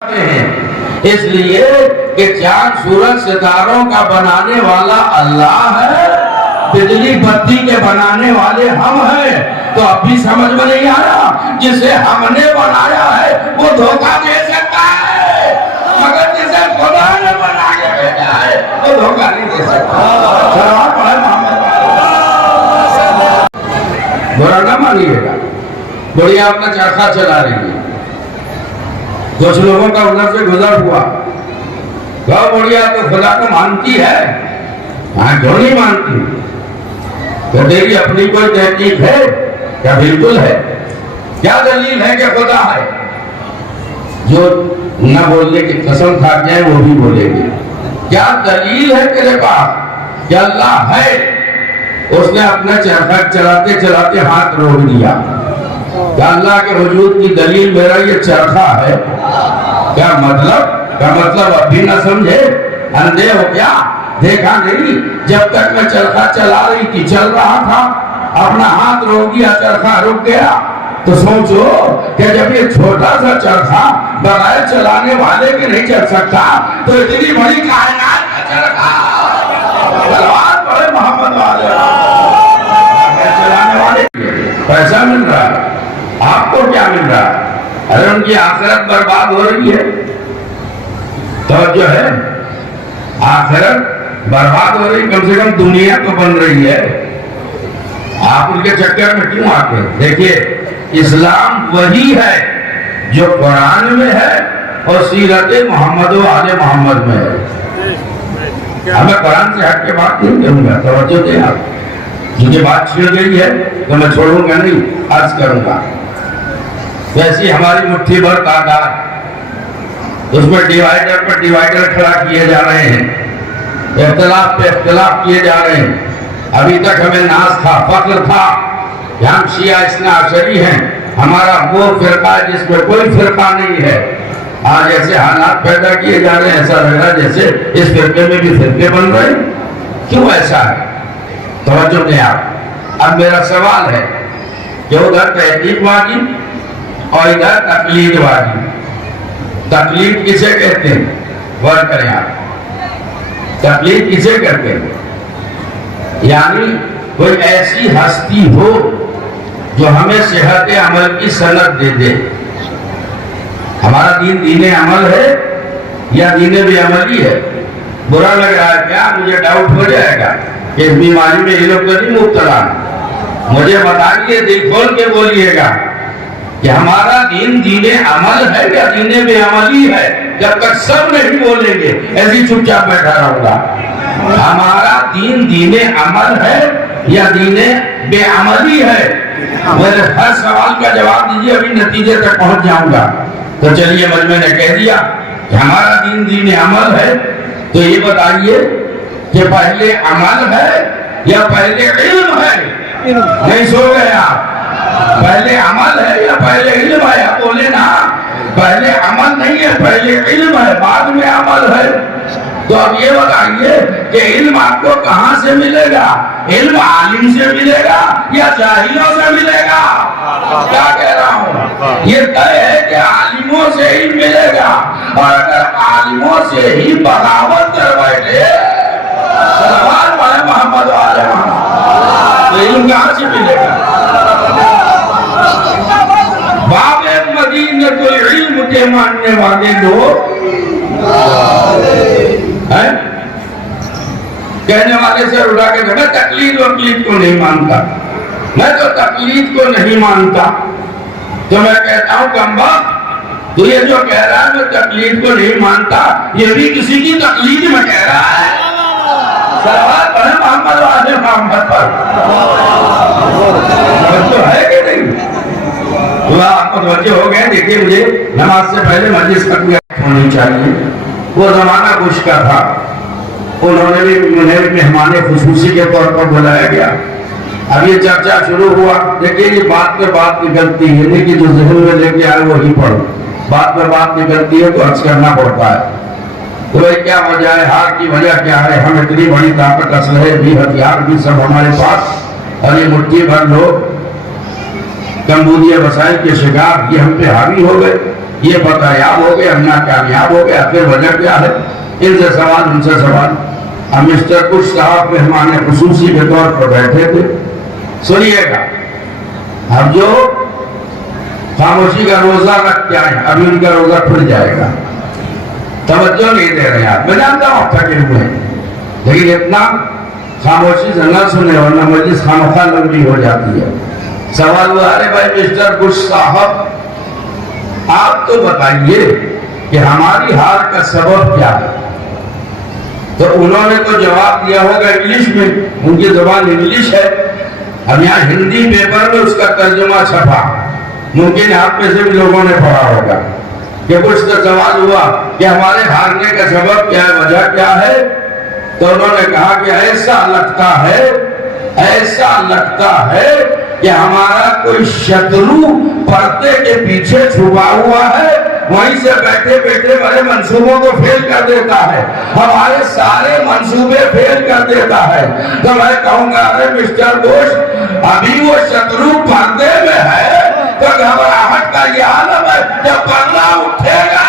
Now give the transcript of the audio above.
ہیں، اس لیے کہ چاند سورج ستاروں کا بنانے والا اللہ ہے، بجلی بتی کے بنانے والے ہم ہیں۔ تو اب بھی سمجھ میں نہیں آیا، جسے ہم نے بنایا ہے وہ دھوکہ دے سکتا ہے، مگر جسے خدا نے بنا کے بھیجا ہے وہ دھوکہ نہیں دے سکتا۔ برا نہ مانیے گا، بڑھیا اپنا چرخہ چلا رہی ہے۔ کچھ لوگوں کا ادھر سے گزر ہوا، بہت بڑھیا تو خدا کو مانتی ہے، ہاں کیوں نہیں مانتی؟ تو تیری اپنی کوئی تحقیق ہے کیا؟ بالکل ہے۔ کیا دلیل ہے کہ خدا ہے؟ جو نہ بولنے کی قسم کھا کے وہ بھی بولیں گے۔ کیا دلیل ہے تیرے پاس کہ اللہ ہے؟ اس نے اپنا چرخہ چلاتے چلاتے ہاتھ روک دیا۔ کیا اللہ کے وجود کی دلیل میرا یہ چرخہ ہے؟ کیا مطلب اب بھی نہ سمجھے؟ اندھے ہو کیا؟ دیکھا نہیں؟ جب تک میں چرخہ چلا رہی تھی، چل رہا تھا، اپنا ہاتھ روک دیا، چرخہ رک گیا۔ تو سوچو کہ جب یہ چھوٹا سا چرخہ بغیر چلانے والے کے نہیں چل سکتا، تو اتنی بڑی کائنات کا چرخہ تلوار پڑے محمد والے چلانے والے پیسہ مل رہا ہے، آپ کو کیا مل رہا ہے؟ ارے ان کی آخرت برباد ہو رہی ہے۔ توجہ ہے، آخرت برباد ہو رہی، کم سے کم دنیا تو بن رہی ہے۔ آپ ان کے چکر میں کیوں آتے ہیں؟ دیکھیے، اسلام وہی ہے جو قرآن میں ہے اور سیرت محمد و آل محمد میں ہے۔ ہمیں قرآن سے ہٹ کے بات نہیں کروں گا، توجہ دیں آپ، کیونکہ بات چھڑ گئی ہے تو میں چھوڑوں گا نہیں، عرض کروں گا۔ ویسی ہماری مٹھی بھر تعداد، اس میں ڈیوائیڈر پر ڈیوائیڈر کھڑا کیے جا رہے ہیں، اختلاف پہ اختلاف کیے جا رہے ہیں۔ ابھی تک ہمیں ناز تھا، فخر تھا کہ ہم شیعہ اثنا عشری ہیں، ہمارا وہ فرقہ ہے جس میں کوئی فرقہ نہیں ہے۔ آج ایسے حالات پیدا کیے جا رہے ہیں، ایسا لگ رہا ہے جیسے اس فرقے میں بھی فرقے بن رہے ہیں۔ کیوں ایسا ہے؟ توجہ دیں آپ۔ اب میرا سوال ہے کہ ادھر تحقیق واجب اور ادھر تقلید واجب۔ تقلید کسے کہتے ہیں؟ غور کریں آپ، تقلید کسے کہتے ہیں؟ یعنی کوئی ایسی ہستی ہو جو ہمیں صحت عمل کی سند دے دے۔ ہمارا دین دین عمل ہے یا دین بے عملی ہے؟ برا لگ رہا ہے کیا؟ مجھے ڈاؤٹ ہو جائے گا کہ اس بیماری میں یہ لوگ تو نہیں مبتلا۔ مجھے بتائیے، دل کھول کے بولیے گا کہ ہمارا دین دین عمل ہے یا دین بے عملی ہے؟ جب تک سب نہیں بولیں گے ایسی چپ چاپ بیٹھا رہوں گا۔ ہمارا دین دین عمل ہے یا دین بے عملی ہے؟ میرے ہر سوال کا جواب دیجیے، ابھی نتیجے تک پہنچ جاؤں گا۔ تو چلیے، مجمع نے کہہ دیا کہ ہمارا دین دین عمل ہے، تو یہ بتائیے کہ پہلے عمل ہے یا پہلے علم ہے؟ نہیں سو گئے آپ؟ پہلے عمل ہے یا پہلے علم ہے؟ آپ بولے نا، پہلے عمل نہیں ہے، پہلے علم ہے، بعد میں عمل ہے۔ تو اب یہ بتائیے کہ علم آپ کو کہاں سے ملے گا؟ علم عالم سے ملے گا یا جاہلوں سے ملے گا؟ کیا کہہ رہا ہوں؟ یہ طے ہے کہ عالموں سے ہی ملے گا، اور اگر عالموں سے ہی بغاوت کر بیٹھے، صلوات پڑھے محمد والے محمد، تو علم کہاں سے ملے گا؟ باب مدینۃ العلم کے ماننے والے لوگ کہنے والے سے اٹھا کے میں تقلید وقلید کو نہیں مانتا، میں تو تقلید کو نہیں مانتا۔ تو میں کہتا ہوں کمبا، تو یہ جو کہہ رہا ہے میں تقلید کو نہیں مانتا، یہ بھی کسی کی تقلید میں کہہ رہا ہے۔ صلوات پڑھیں محمد والے محمد پر۔ تو ہے کہ نہیں؟ اللہ آپ کو توجہ ہو گئے۔ دیکھیے، مجھے نماز سے پہلے مجلس ختم ہونی چاہیے۔ وہ زمانہ خوش کا تھا، انہوں نے بھی انہیں مہمان خصوصی کے طور پر بلایا گیا۔ اب یہ چرچا شروع ہوا۔ دیکھیے، یہ بات پہ بات نکلتی ہے، نہیں کہ جو ذہن میں لے کے آئے وہی پڑھو، بات پہ بات نکلتی ہے تو عرض کرنا پڑتا ہے۔ تو کیا وجہ ہے؟ ہار کی وجہ کیا ہے؟ ہم اتنی بڑی طاقت، اسلحے بھی، ہتھیار بھی سب ہمارے پاس، اور یہ مٹھی بھر لوگ کمبودیہ وسائل کے شکار یہ ہم پہ حاوی ہو گئے۔ یہ پتہ یاب ہو گیا، ہم ناکامیاب ہو گیا، پھر وجہ کیا ہے؟ ان سے سوال ان سے سوال. اب مسٹر بش صاحب مہمان خصوصی کے طور پر بیٹھے تھے. سنیے گا، اب جو خاموشی کا روزہ رکھ کے آئے ابھی ان کا روزہ کھل جائے گا. توجہ نہیں دے رہے آپ، میں جانتا ہوں تھکے ہوئے ہیں، لیکن اتنا خاموشی سے نہ سنے ورنہ مجلس خامخواہ لمبی ہو جاتی ہے. سوال ہوا، ارے بھائی مسٹر بش صاحب آپ تو بتائیے کہ ہماری ہار کا سبب کیا ہے؟ تو انہوں نے تو جواب دیا ہوگا انگلش میں، ان کی زبان انگلش ہے. اب یہاں ہندی پیپر میں اس کا ترجمہ چھپا، ممکن آپ میں سے بھی لوگوں نے پڑھا ہوگا کہ کچھ کا سوال ہوا کہ ہمارے ہارنے کا سبب کیا ہے، وجہ کیا ہے؟ تو انہوں نے کہا کہ ایسا لگتا ہے کہ ہمارا کوئی شترو پردے کے پیچھے چھپا ہوا ہے، وہیں سے بیٹھے بیٹھے بڑے منصوبوں کو فیل کر دیتا ہے، ہمارے سارے منصوبے فیل کر دیتا ہے. تو میں کہوں گا ارے مسٹر بش، ابھی وہ شترو پردے میں ہے تو گھبراہٹ کا یہ عالم ہے، جب پردہ اٹھے گا